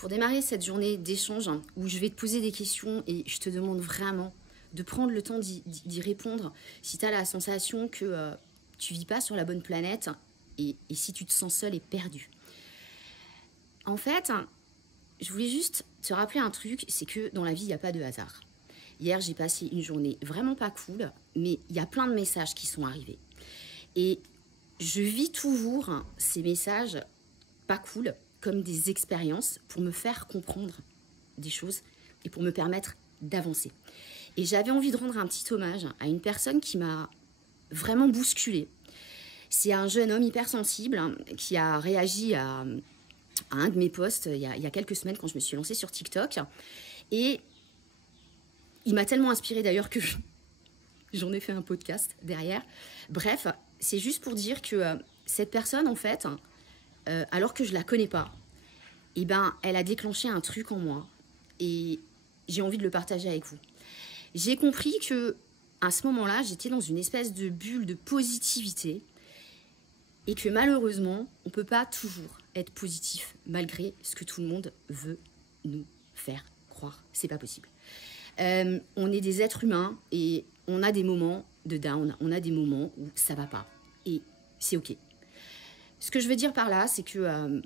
pour démarrer cette journée d'échange où je vais te poser des questions et je te demande vraiment de prendre le temps d'y répondre si tu as la sensation que tu vis pas sur la bonne planète et si tu te sens seul et perdu. En fait, je voulais juste te rappeler un truc, c'est que dans la vie, il n'y a pas de hasard. Hier, j'ai passé une journée vraiment pas cool, mais il y a plein de messages qui sont arrivés. Et je vis toujours ces messages pas cool comme des expériences pour me faire comprendre des choses et pour me permettre d'avancer. Et j'avais envie de rendre un petit hommage à une personne qui m'a vraiment bousculée. C'est un jeune homme hypersensible qui a réagi à un de mes posts il y a quelques semaines quand je me suis lancée sur TikTok. Et il m'a tellement inspirée d'ailleurs que j'en ai fait un podcast derrière. Bref, c'est juste pour dire que cette personne, en fait, alors que je la connais pas, eh ben, elle a déclenché un truc en moi et j'ai envie de le partager avec vous. J'ai compris que à ce moment-là, j'étais dans une espèce de bulle de positivité et que malheureusement, on ne peut pas toujours être positif malgré ce que tout le monde veut nous faire croire. C'est pas possible. On est des êtres humains et on a des moments de down, on a des moments où ça va pas et c'est ok. Ce que je veux dire par là, c'est que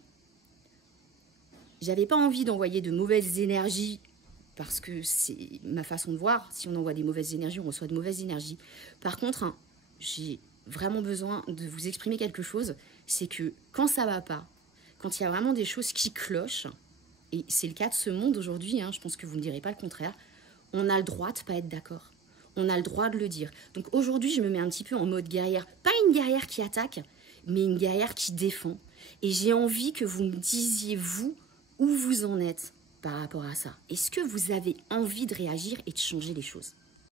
j'avais pas envie d'envoyer de mauvaises énergies parce que c'est ma façon de voir. Si on envoie des mauvaises énergies, on reçoit de mauvaises énergies. Par contre, j'ai vraiment besoin de vous exprimer quelque chose. C'est que quand ça va pas, quand il y a vraiment des choses qui clochent, et c'est le cas de ce monde aujourd'hui, je pense que vous ne direz pas le contraire, on a le droit de pas être d'accord. On a le droit de le dire. Donc aujourd'hui, je me mets un petit peu en mode guerrière. Pas une guerrière qui attaque, mais une guerrière qui défend. Et j'ai envie que vous me disiez, vous, où vous en êtes par rapport à ça. Est-ce que vous avez envie de réagir et de changer les choses ?